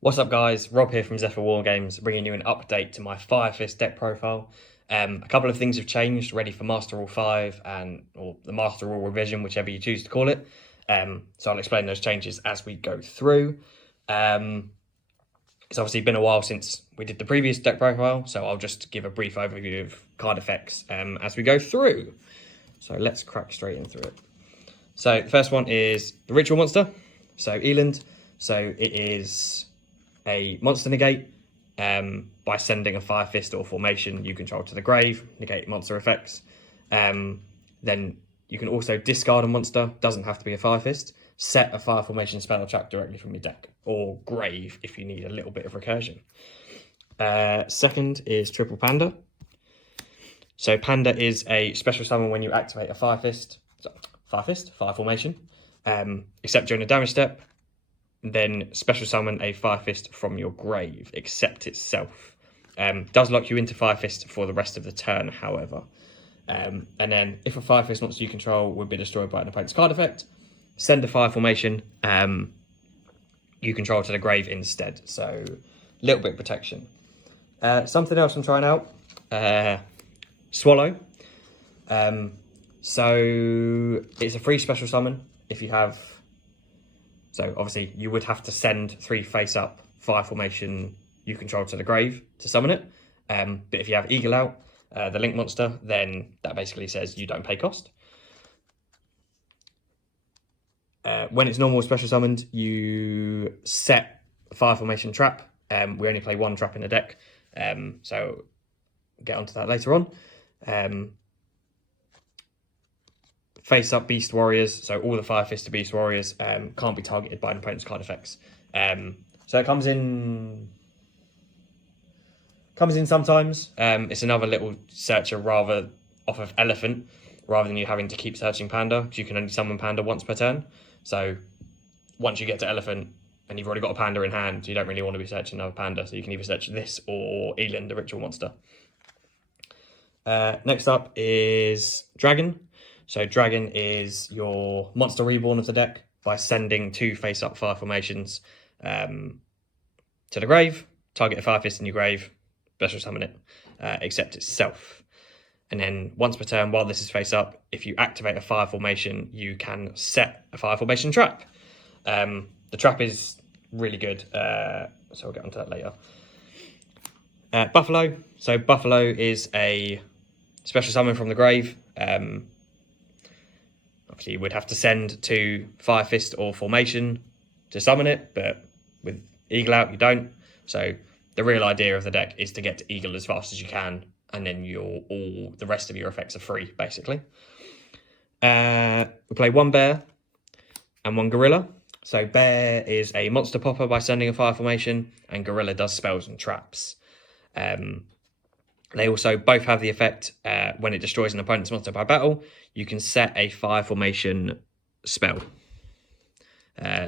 What's up guys, Rob here from Zephyr Wargames, bringing you an update to my Fire Fist deck profile. A couple of things have changed, ready for Master Rule 5 or the Master Rule revision, whichever you choose to call it. So I'll explain those changes as we go through. It's obviously been a while since we did the previous deck profile, so I'll just give a brief overview of card effects as we go through. So let's crack straight into it. So the first one is the Ritual Monster, so Eland. So it is a monster negate by sending a Fire Fist or formation you control to the grave, negate monster effects. Then you can also discard a monster, doesn't have to be a Fire Fist, set a fire formation spell or trap directly from your deck, or grave if you need a little bit of recursion. Second is Triple Panda. So Panda is a special summon when you activate a Fire formation, except during a damage step. Then special summon a Fire Fist from your grave, except itself. Does lock you into Fire Fist for the rest of the turn, however. And then if a Fire Fist monster you control would be destroyed by an opponent's card effect, send a fire formation you control to the grave instead. So a little bit of protection. Something else I'm trying out, Swallow. So it's a free special summon if you have. So obviously you would have to send 3 face-up fire formation you control to the grave to summon it. But if you have Eagle out, the Link monster, then that basically says you don't pay cost. When it's normal special summoned, you set a fire formation trap. We only play 1 trap in the deck, so I'll get onto that later on. Face up Beast Warriors, so all the Fire Fist Beast Warriors can't be targeted by an opponent's card effects. So it comes in sometimes. It's another little searcher rather off of Elephant, rather than you having to keep searching Panda, because you can only summon Panda once per turn. So once you get to Elephant and you've already got a Panda in hand, you don't really want to be searching another Panda, so you can either search this or Eland, the Ritual Monster. Next up is Dragon. So Dragon is your monster reborn of the deck by sending 2 face-up fire formations to the grave, target a Fire Fist in your grave, special summon it, except itself. And then once per turn, while this is face-up, if you activate a fire formation, you can set a fire formation trap. The trap is really good, so we'll get onto that later. Buffalo. So Buffalo is a special summon from the grave. Obviously, you would have to send 2 Fire Fist or formation to summon it, but with Eagle out, you don't. So the real idea of the deck is to get to Eagle as fast as you can, and then all the rest of your effects are free, basically. We play 1 Bear and 1 Gorilla. So Bear is a monster popper by sending a fire formation, and Gorilla does spells and traps. They also both have the effect, when it destroys an opponent's monster by battle, you can set a fire formation spell.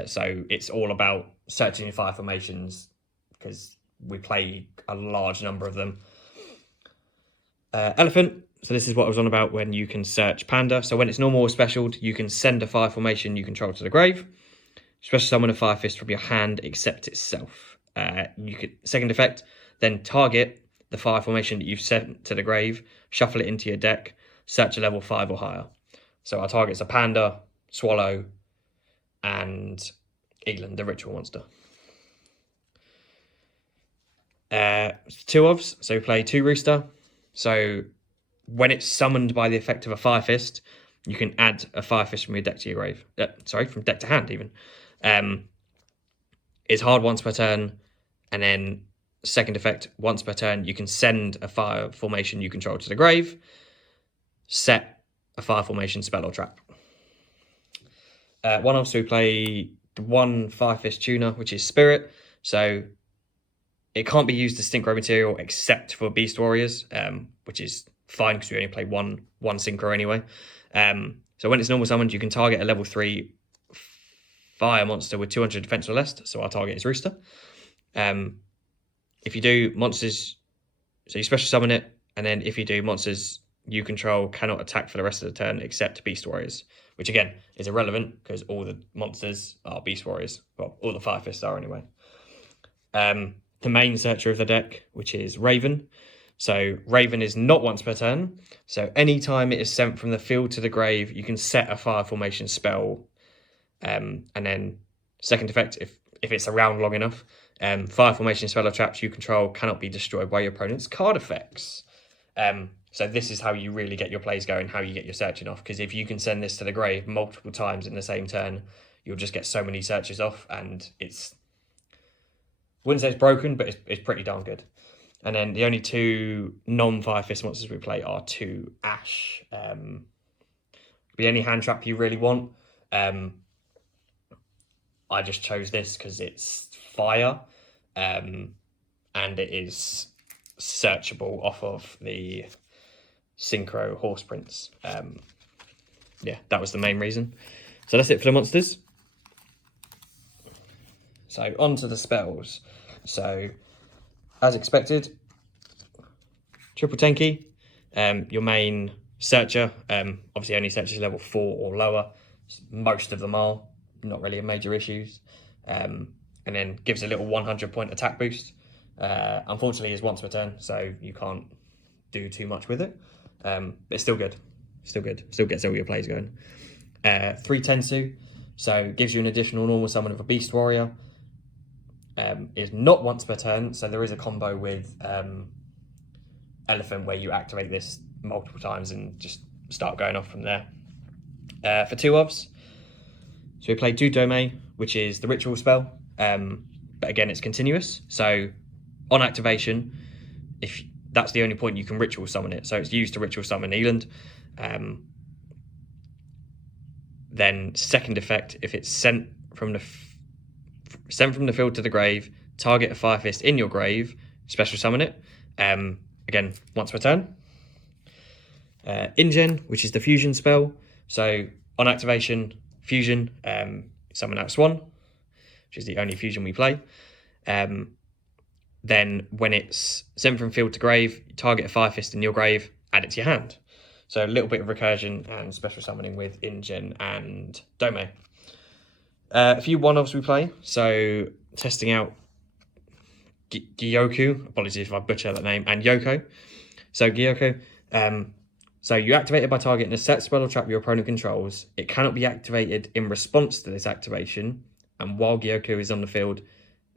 So it's all about searching your fire formations, because we play a large number of them. Elephant. So this is what I was on about when you can search Panda. So when it's normal or specialed, you can send a fire formation you control to the grave. Special summon a Fire Fist from your hand, except itself. You could second effect, then target the fire formation that you've sent to the grave, shuffle it into your deck, search a level 5 or higher. So our targets are Panda, Swallow, and Ealand, the Ritual Monster. 2 ofs, so we play 2 Rooster. So when it's summoned by the effect of a Fire Fist, you can add a Fire Fist from your deck to your grave. From deck to hand even. It's hard once per turn, and then second effect, once per turn, you can send a fire formation you control to the grave, set a fire formation spell or trap. 1 off, so we play 1 Fire Fist tuner, which is Spirit. So it can't be used as synchro material except for Beast Warriors, which is fine because we only play one synchro anyway. So when it's normal summoned, you can target a level 3 fire monster with 200 defense or less. So our target is Rooster. If you do monsters, so you special summon it, and then if you do monsters you control cannot attack for the rest of the turn except Beast Warriors, which again is irrelevant because all the monsters are Beast Warriors. Well, all the Fire Fists are anyway. the main searcher of the deck, which is Raven. So Raven is not once per turn. So anytime it is sent from the field to the grave, you can set a fire formation spell. And then second effect, if it's around long enough, fire formation spell or traps you control cannot be destroyed by your opponent's card effects. So this is how you really get your plays going, how you get your searching off. Because if you can send this to the grave multiple times in the same turn, you'll just get so many searches off, and it's, wouldn't say it's broken, but it's pretty darn good. And then the only two non-Fire Fist monsters we play are 2 Ash. Be any hand trap you really want. I just chose this because it's fire, and it is searchable off of the Synchro Horse Prince. Yeah, that was the main reason. So that's it for the monsters. So on to the spells. So as expected, triple Tenki, your main searcher, obviously only searches level 4 or lower. Most of them are, not really a major issues. And then gives a little 100-point attack boost. Unfortunately, it's once per turn, so you can't do too much with it. But it's still good. Still good. Still gets all your plays going. 3 Tensu, so gives you an additional normal summon of a Beast Warrior. Is not once per turn, so there is a combo with Elephant where you activate this multiple times and just start going off from there. For 2 ofs, so we play Dudome, which is the ritual spell, but again it's continuous. So on activation, if that's the only point you can ritual summon it, so it's used to ritual summon Eland. Then second effect, if it's sent from the field to the grave, target a Fire Fist in your grave, special summon it. Again, once per turn. Ingen, which is the fusion spell. So on activation, fusion, summon out Swan, which is the only fusion we play. Then when it's sent from field to grave, you target a Fire Fist in your grave, add it to your hand. So a little bit of recursion and special summoning with Ingen and Dome. A few one-offs we play, so testing out Gyokku, apologies if I butcher that name, and Yoko. So Gyokku, so you activate it by targeting a set spell or trap your opponent controls. It cannot be activated in response to this activation, and while Gyokku is on the field,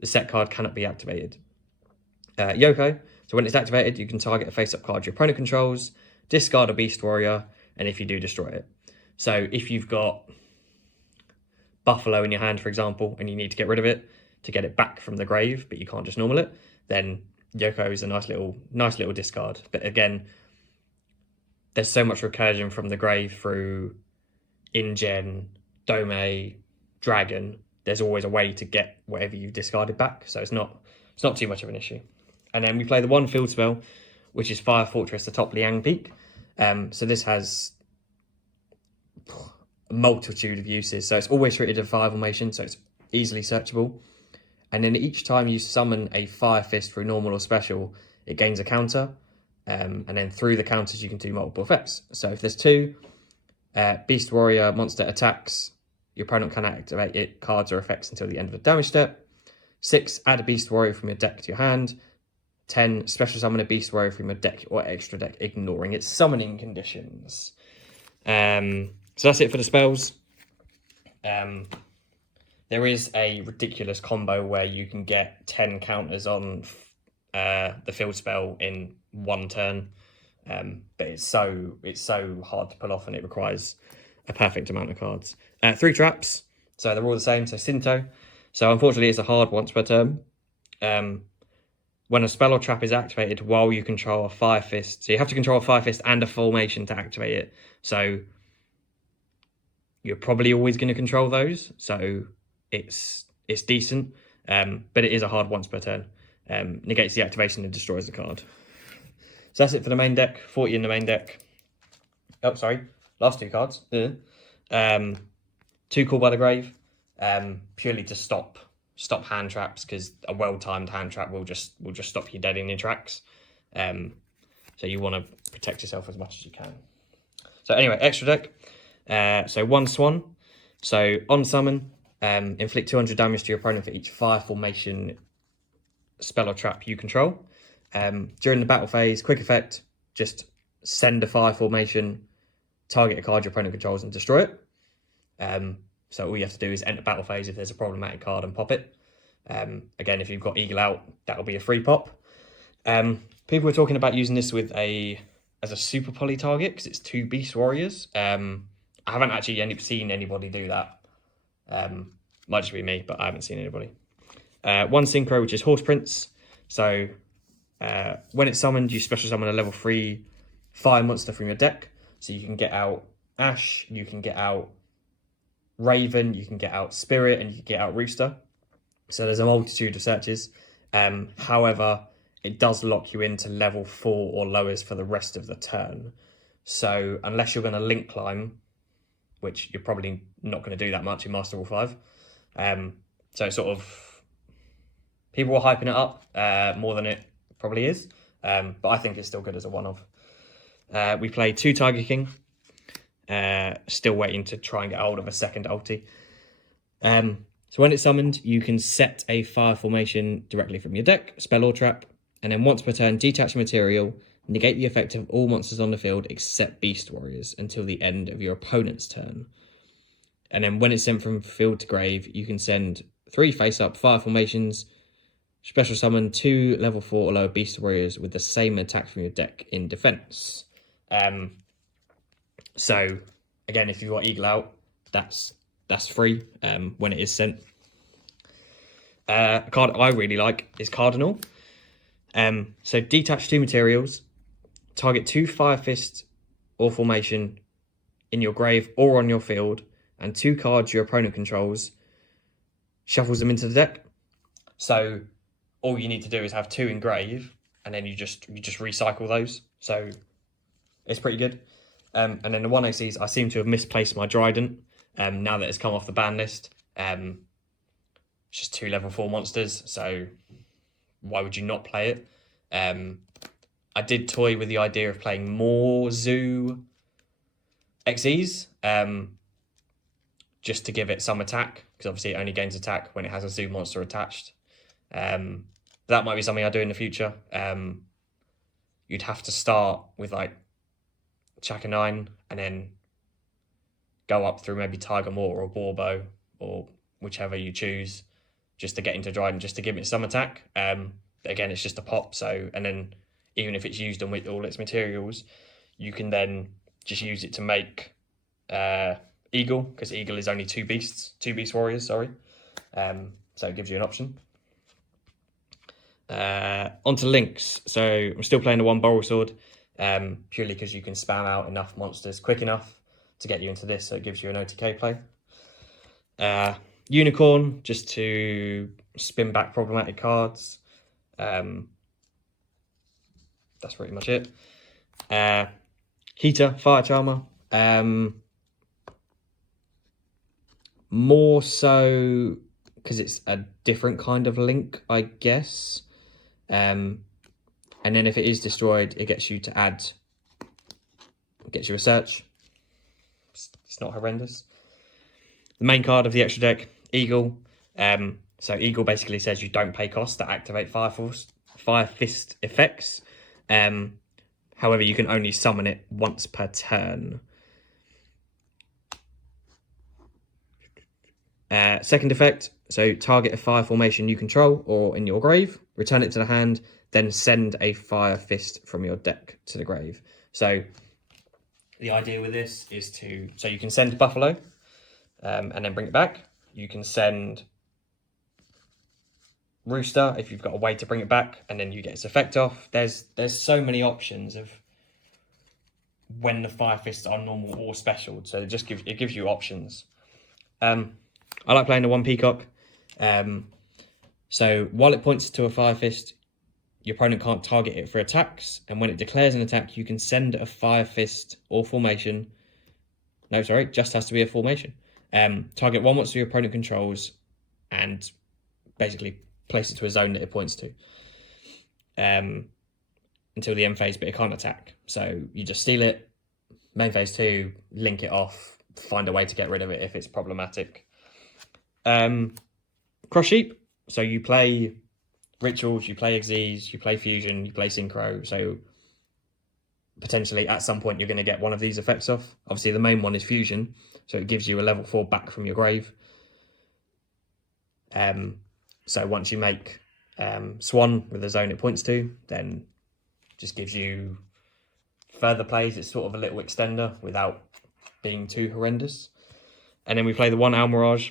the set card cannot be activated. Yoko, so when it's activated, you can target a face-up card your opponent controls, discard a Beast Warrior, and if you do, destroy it. So if you've got Buffalo in your hand, for example, and you need to get rid of it to get it back from the grave, but you can't just normal it, then Yoko is a nice little discard. But again, there's so much recursion from the grave through Ingen, Dome, Dragon. There's always a way to get whatever you've discarded back, so it's not too much of an issue. And then we play the 1 field spell, which is Fire Fortress atop Liang Peak. So this has a multitude of uses. So it's always treated as fire formation, so it's easily searchable. And then each time you summon a Fire Fist through normal or special, it gains a counter. And then through the counters, you can do multiple effects. So if there's 2 Beast Warrior monster attacks, your opponent can activate it, cards or effects until the end of the damage step. 6, add a Beast Warrior from your deck to your hand. 10, special summon a Beast Warrior from your deck or extra deck, ignoring its summoning conditions. So that's it for the spells. There is a ridiculous combo where you can get 10 counters on the field spell in 1 turn, but it's so hard to pull off, and it requires a perfect amount of cards. 3 traps, so they're all the same. So Sinto, so unfortunately it's a hard once per turn. When a spell or trap is activated while you control a Fire Fist, so you have to control a Fire Fist and a formation to activate it. So you're probably always going to control those, so it's decent, but it is a hard once per turn. Negates the activation and destroys the card. So that's it for the main deck. 40 in the main deck. Oh, sorry, last 2 cards. 2 Call by the Grave, purely to stop hand traps, because a well-timed hand trap will just stop you dead in your tracks. So you want to protect yourself as much as you can. So anyway, extra deck. So 1 Swan. So on summon, inflict 200 damage to your opponent for each fire formation spell or trap you control. During the battle phase, quick effect, just send a fire formation, target a card your opponent controls and destroy it. So all you have to do is enter battle phase if there's a problematic card and pop it. Again, if you've got Eagle out, that'll be a free pop. People were talking about using this as a super poly target because it's 2 Beast Warriors. I haven't actually seen anybody do that. Might just be me, but I haven't seen anybody. 1 Synchro, which is Horse Prince. So when it's summoned, you special summon a level 3 fire monster from your deck. So you can get out Ash, you can get out Raven, you can get out Spirit, and you can get out Rooster. So there's a multitude of searches. However, it does lock you into level 4 or lowers for the rest of the turn. So unless you're going to link climb, which you're probably not going to do that much in Master Rule 5. So sort of, people are hyping it up more than it probably is. But I think it's still good as a one-off. We played 2 Tiger King. Still waiting to try and get hold of a second ulti. So when it's summoned, you can set a fire formation directly from your deck, spell or trap, and then once per turn, detach material, negate the effect of all monsters on the field except Beast Warriors until the end of your opponent's turn. And then when it's sent from field to grave, you can send 3 face-up fire formations, special summon 2 level 4 or lower Beast Warriors with the same attack from your deck in defense. So again, if you've got Eagle out, that's free when it is sent. A card I really like is Cardinal. So detach 2 materials, target 2 Fire Fist or formation in your grave or on your field, and 2 cards your opponent controls, shuffles them into the deck. So all you need to do is have 2 in grave, and then you just recycle those. So it's pretty good. And then the 1OCs, I seem to have misplaced my DRIDENT now that it's come off the ban list. It's just 2 level 4 monsters, so why would you not play it? I did toy with the idea of playing more Zoo XEs, just to give it some attack, because obviously it only gains attack when it has a Zoo monster attached. That might be something I do in the future. You'd have to start with like Chaka 9 and then go up through maybe Tiger Maw or Borbo or whichever you choose, just to get into DRIDENT, just to give it some attack. But again, it's just a pop. So, and then even if it's used on with all its materials, you can then just use it to make Eagle, because Eagle is only 2 Beast Warriors, sorry. So it gives you an option. Onto links. So I'm still playing the 1 Boral Sword, purely because you can spam out enough monsters quick enough to get you into this, so it gives you an OTK play. Unicorn, just to spin back problematic cards. That's pretty much it. Heater, Fire Charmer. More so because it's a different kind of link, I guess. And then if it is destroyed, it gets you to add, it gets you a search. It's not horrendous. The main card of the extra deck, Eagle. So Eagle basically says you don't pay costs to activate Fire Fist effects. However, you can only summon it once per turn. Second effect, so target a fire formation you control or in your grave, return it to the hand, then send a Fire Fist from your deck to the grave. So the idea with this is so you can send Buffalo and then bring it back. You can send Rooster if you've got a way to bring it back, and then you get its effect off. There's so many options of when the Fire Fists are normal or special, so it gives you options. I like playing the 1 Peacock. So while it points to a Fire Fist, your opponent can't target it for attacks, and when it declares an attack, you can send a Fire Fist or formation. No, sorry, just has to be a formation. Target 1 monster your opponent controls, and basically place it to a zone that it points to until the end phase, but it can't attack. So you just steal it, main phase 2, link it off, find a way to get rid of it if it's problematic. Cross Sheep, so you play rituals, you play Xyz, you play fusion, you play synchro, so potentially at some point you're going to get one of these effects off. Obviously the main one is fusion, so it gives you a level 4 back from your grave. So once you make Swan with the zone it points to, then just gives you further plays. It's sort of a little extender without being too horrendous. And then we play the 1 Owl Mirage.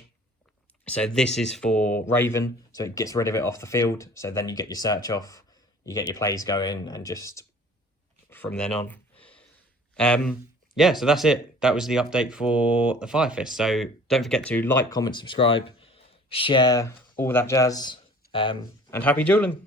So this is for Raven, so it gets rid of it off the field. So then you get your search off, you get your plays going, and just from then on. Yeah, so that's it. That was the update for the Fire Fist. So don't forget to like, comment, subscribe, share, all that jazz. And happy dueling.